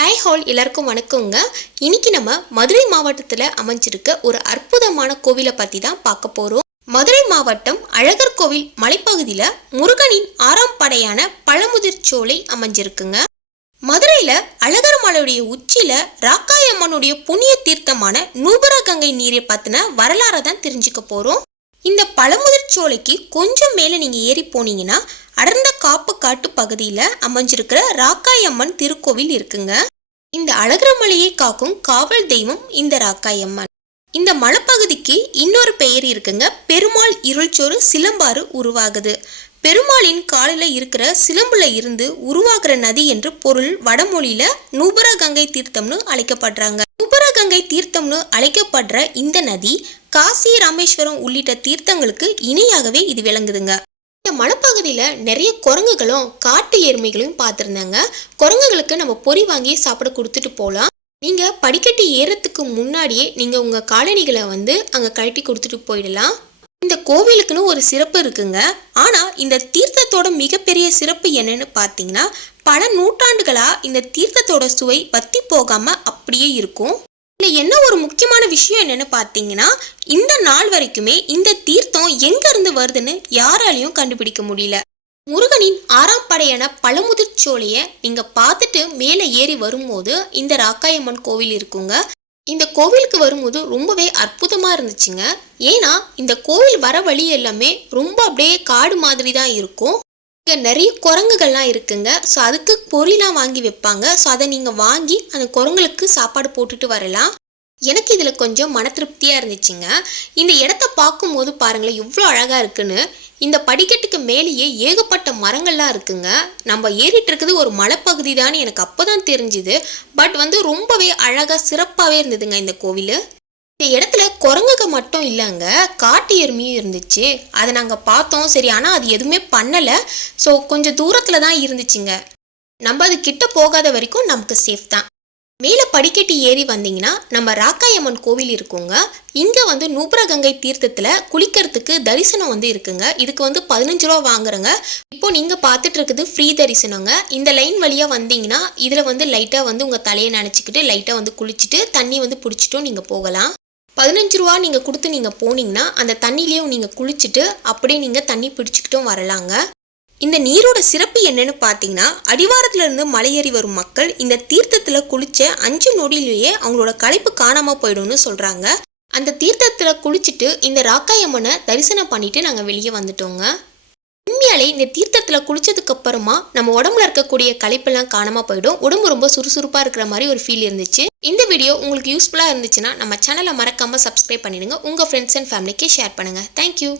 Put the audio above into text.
Hi hall எல்லாருக்கும் வணக்கங்க. இன்னைக்கு நம்ம மதுரை மாவட்டத்தில் அமைஞ்சிருக்க ஒரு அற்புதமான கோவிலை பற்றி தான் பார்க்க போகிறோம் மதுரை மாவட்டம் அழகர் கோவில் மலைப்பகுதியில் முருகனின் ஆறாம் படையான பழமுதிர் சோலை அமைஞ்சிருக்குங்க. மதுரையில் அழகர் மலையுடைய உச்சியில் ராக்காயம்மனுடைய புண்ணிய தீர்த்தமான நூபர கங்கை நீரை பற்றின வரலாறை தான் தெரிஞ்சுக்க போகிறோம் இந்த பழமுதிர் சோலைக்கு கொஞ்சம் மேலே நீங்கள் ஏறி போனீங்கன்னா அடர்ந்த காப்பு காட்டு பகுதியில் அமைஞ்சிருக்கிற ராக்காயம்மன் திருக்கோவில் இருக்குங்க. இந்த அழகர் மலையை காக்கும் காவல் தெய்வம் இந்த ராக்காயம்மன். இந்த மலைப்பகுதிக்கு இன்னொரு பெயர் இருக்குங்க. பெருமாள் இருள்சோறு சிலம்பாறு உருவாகுது. பெருமாளின் காலில் இருக்கிற சிலம்புல இருந்து உருவாகிற நதி என்று பொருள் வடமொழியில நூபர கங்கை தீர்த்தம்னு அழைக்கப்படுறாங்க. நூபர கங்கை தீர்த்தம்னு அழைக்கப்படுற இந்த நதி காசி ராமேஸ்வரம் உள்ளிட்ட தீர்த்தங்களுக்கு இணையாகவே இது விளங்குதுங்க. இந்த மலைப்பகுதியில் நிறைய குரங்குகளும் காட்டு எருமைகளையும் பார்த்துருந்தாங்க. குரங்குகளுக்கு நம்ம பொறி வாங்கி சாப்பிட கொடுத்துட்டு போகலாம் நீங்கள் படிக்கட்டு ஏறத்துக்கு முன்னாடியே நீங்கள் உங்கள் காலணிகளை வந்து அங்கே கழட்டி கொடுத்துட்டு போயிடலாம். இந்த கோவிலுக்குன்னு ஒரு சிறப்பு இருக்குங்க. ஆனால் இந்த தீர்த்தத்தோட மிகப்பெரிய சிறப்பு என்னன்னு பார்த்தீங்கன்னா பல நூற்றாண்டுகளாக இந்த தீர்த்தத்தோட சுவை வத்தி போகாமல் அப்படியே இருக்கும். இதில் என்ன ஒரு முக்கியமான விஷயம் என்னென்னு பார்த்தீங்கன்னா இந்த நாள் வரைக்குமே இந்த தீர்த்தம் எங்கேருந்து வருதுன்னு யாராலையும் கண்டுபிடிக்க முடியல. முருகனின் ஆறாம் படையான பழமுதிர் சோலையை நீங்கள் பார்த்துட்டு மேலே ஏறி வரும்போது இந்த ராக்காயம்மன் கோவில் இருக்குங்க. இந்த கோவிலுக்கு வரும்போது ரொம்பவே அற்புதமாக இருந்துச்சுங்க. ஏன்னா இந்த கோவில் வர வழி எல்லாமே ரொம்ப அப்படியே காடு மாதிரி தான் இருக்கும். இங்கே நிறைய குரங்குகள்லாம் இருக்குங்க. ஸோ அதுக்கு பொறிலாம் வாங்கி வைப்பாங்க. ஸோ அதை நீங்கள் வாங்கி அந்த குரங்களுக்கு சாப்பாடு போட்டுட்டு வரலாம். எனக்கு இதில் கொஞ்சம் மன திருப்தியாக இருந்துச்சுங்க. இந்த இடத்த பார்க்கும்போது பாருங்களேன் இவ்வளோ அழகாக இருக்குன்னு. இந்த படிக்கட்டுக்கு மேலேயே ஏகப்பட்ட மரங்கள்லாம் இருக்குங்க. நம்ம ஏறிட்டு இருக்குது ஒரு மலைப்பகுதி தான் எனக்கு அப்போ தான் தெரிஞ்சுது. பட் வந்து ரொம்பவே அழகாக சிறப்பாகவே இருந்ததுங்க இந்த கோவில். இந்த இடத்துல குரங்குக மட்டும் இல்லைங்க காட்டு எருமையும் இருந்துச்சு. அதை நாங்கள் பார்த்தோம் சரி ஆனால் அது எதுவுமே பண்ணலை. ஸோ கொஞ்சம் தூரத்தில் தான் இருந்துச்சுங்க. நம்ம அது கிட்ட போகாத வரைக்கும் நமக்கு சேஃப் தான். மேலே படிக்கட்டு ஏறி வந்தீங்கன்னா நம்ம ராக்காயம்மன் கோவில் இருக்குங்க. இங்கே வந்து நூபரகங்கை தீர்த்தத்தில் குளிக்கிறதுக்கு தரிசனம் வந்து இருக்குங்க. இதுக்கு வந்து பதினஞ்சு ரூபா வாங்குறங்க. இப்போ நீங்கள் பார்த்துட்டு இருக்குது ஃப்ரீ தரிசனங்க. இந்த லைன் வழியாக வந்தீங்கன்னா இதில் வந்து லைட்டாக வந்து உங்கள் தலையை நினச்சிக்கிட்டு லைட்டாக வந்து குளிச்சுட்டு தண்ணி வந்து பிடிச்சிட்டும் நீங்கள் போகலாம். பதினஞ்சு ரூபா நீங்கள் கொடுத்து நீங்கள் போனீங்கன்னா அந்த தண்ணியிலையும் நீங்கள் குளிச்சுட்டு அப்படியே நீங்கள் தண்ணி பிடிச்சிக்கிட்டும் வரலாங்க. இந்த நீரோட சிறப்பு என்னன்னு பார்த்தீங்கன்னா அடிவாரத்திலிருந்து மலையேறி வரும் மக்கள் இந்த தீர்த்தத்தில் குளிச்ச அஞ்சு நொடியிலேயே அவங்களோட களைப்பு காணாமல் போயிடும்னு சொல்கிறாங்க அந்த தீர்த்தத்தில் குளிச்சுட்டு இந்த ராக்காயம்மனை தரிசனம் பண்ணிட்டு நாங்கள் வெளியே வந்துட்டோங்க. உண்மையாலே இந்த தீர்த்தத்தில் குளிச்சதுக்கு அப்புறமா நம்ம உடம்புல இருக்கக்கூடிய களைப்பெல்லாம் காணாமல் போயிடும். உடம்பு ரொம்ப சுறுசுறுப்பாக இருக்கிற மாதிரி ஒரு ஃபீல் இருந்துச்சு. இந்த வீடியோ உங்களுக்கு யூஸ்ஃபுல்லாக இருந்துச்சுன்னா நம்ம சேனலை மறக்காமல் சப்ஸ்கிரைப் பண்ணிடுங்க. உங்கள் ஃப்ரெண்ட்ஸ் அண்ட் ஃபேமிலிக்கு ஷேர் பண்ணுங்கள் தேங்க்யூ